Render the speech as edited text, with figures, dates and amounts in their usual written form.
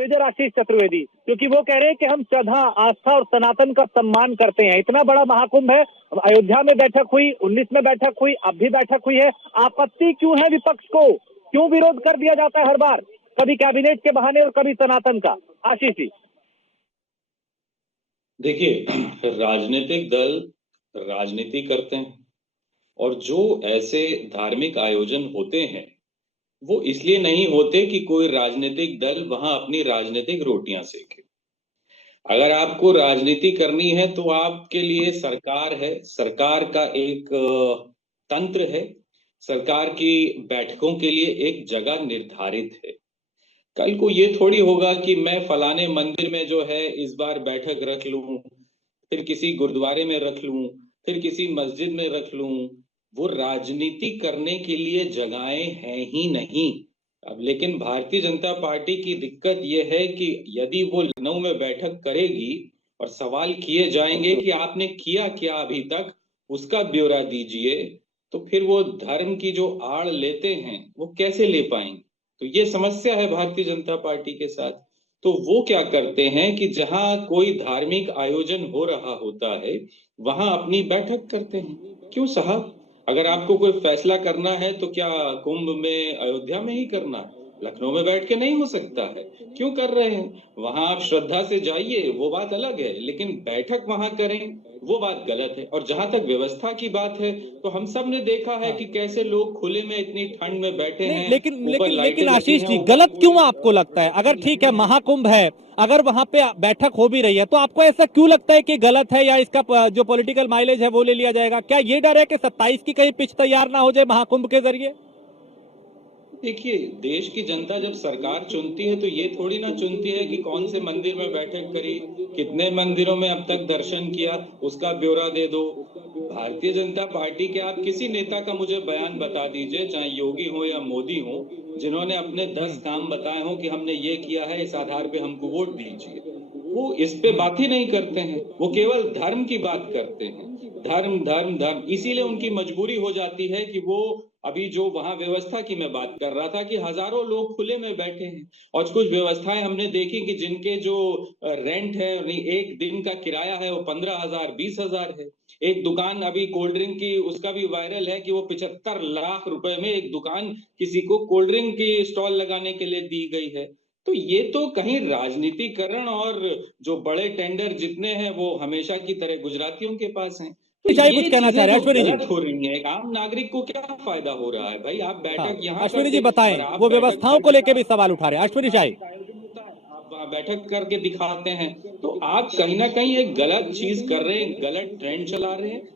Major Ashish Chaturvedi, क्योंकि वो कह रहे हैं कि हम श्रद्धा, आस्था और सनातन का सम्मान करते हैं। इतना बड़ा महाकुंभ है, अयोध्या में बैठक हुई, 19 में बैठक हुई, अब भी बैठक हुई है। आपत्ति क्यों है विपक्ष को? क्यों विरोध कर दिया जाता है हर बार, कभी कैबिनेट के बहाने और कभी सनातन का? आशीष जी। देखिए, राजनीतिक दल राजनीति करते हैं और जो ऐसे धार्मिक आयोजन होते हैं वो इसलिए नहीं होते कि कोई राजनीतिक दल वहां अपनी राजनीतिक रोटियां सेके। अगर आपको राजनीति करनी है तो आपके लिए सरकार है, सरकार का एक तंत्र है, सरकार की बैठकों के लिए एक जगह निर्धारित है। कल को ये थोड़ी होगा कि मैं फलाने मंदिर में जो है इस बार बैठक रख लूं, फिर किसी गुरुद्वारे में रख लूं, फिर किसी मस्जिद में रख लूं। वो राजनीति करने के लिए जगहें हैं ही नहीं। अब लेकिन भारतीय जनता पार्टी की दिक्कत ये है कि यदि वो लखनऊ में बैठक करेगी और सवाल किए जाएंगे कि आपने किया क्या अभी तक, उसका ब्यौरा दीजिए, तो फिर वो धर्म की जो आड़ लेते हैं वो कैसे ले पाएंगे? तो ये समस्या है भारतीय जनता पार्टी के साथ। तो वो क्या करते हैं कि जहां कोई धार्मिक आयोजन हो रहा होता है वहां अपनी बैठक करते हैं। क्यों साहब? अगर आपको कोई फैसला करना है तो क्या कुंभ में अयोध्या में ही करना है? लखनऊ में बैठ के नहीं हो सकता है? क्यों कर रहे हैं? वहां आप श्रद्धा से जाइए, वो बात अलग है, लेकिन बैठक वहां करें वो बात गलत है। और जहां तक व्यवस्था की बात है तो हम सब ने देखा है कि कैसे लोग खुले में इतनी ठंड में बैठे हैं, लेकिन ऊपर लेकिन लाइटें लेकिन लगी आशीष हैं, जी, ऊपर गलत क्यों आपको लगता है? अगर ठीक है महाकुंभ है, अगर वहां पे बैठक हो भी रही है, तो आपको ऐसा क्यों लगता है कि गलत है या इसका जो पॉलिटिकल माइलेज है वो ले लिया जाएगा? क्या ये डर है कि 27 की कहीं पिच तैयार ना हो जाए महाकुंभ के जरिए? देखिए, देश की जनता जब सरकार चुनती है तो ये थोड़ी ना चुनती है कि कौन से मंदिर में बैठक करी, कितने मंदिरों में अब तक दर्शन किया, उसका ब्यौरा दे दो। भारतीय जनता पार्टी के आप किसी नेता का मुझे बयान बता दीजिए, चाहे योगी हो या मोदी हो, जिन्होंने अपने 10 काम बताए हो कि हमने ये किया है, इस आधार पे हमको वोट दीजिए। वो इस पे बात ही नहीं करते हैं, वो केवल धर्म की बात करते हैं। धर्म धर्म धर्म, इसीलिए उनकी मजबूरी हो जाती है कि वो अभी जो वहां व्यवस्था की मैं बात कर रहा था कि हजारों लोग खुले में बैठे हैं और कुछ व्यवस्थाएं हमने देखी कि जिनके जो रेंट है, एक दिन का किराया है, वो 15,000 20,000 है। एक दुकान अभी कोल्ड ड्रिंक की, उसका भी वायरल है कि वो 75 लाख रुपए में एक दुकान किसी को कोल्ड ड्रिंक की स्टॉल लगाने के लिए दी गई है। तो ये तो कहीं राजनीतिकरण, और जो बड़े टेंडर जितने हैं वो हमेशा की तरह गुजरातियों के पास हैं। तो कुछ ये कहना चाह चीजें रहे हैं जो अश्विनी जी? गलत हो रही हैं, एक आम नागरिक को क्या फायदा हो रहा है? भाई आप हाँ, बैठक यहाँ अश्विनी जी करके, बताएं, और आप वो बैठक व्यवस्थाओं को करके लेके भी सवाल उठा रहे हैं। अश्विनी शाही। आप वहाँ बैठक करके दिखाते हैं तो आप कहीं ना कहीं एक गलत चीज कर रहे हैं, गलत ट्रेंड चला रहे हैं।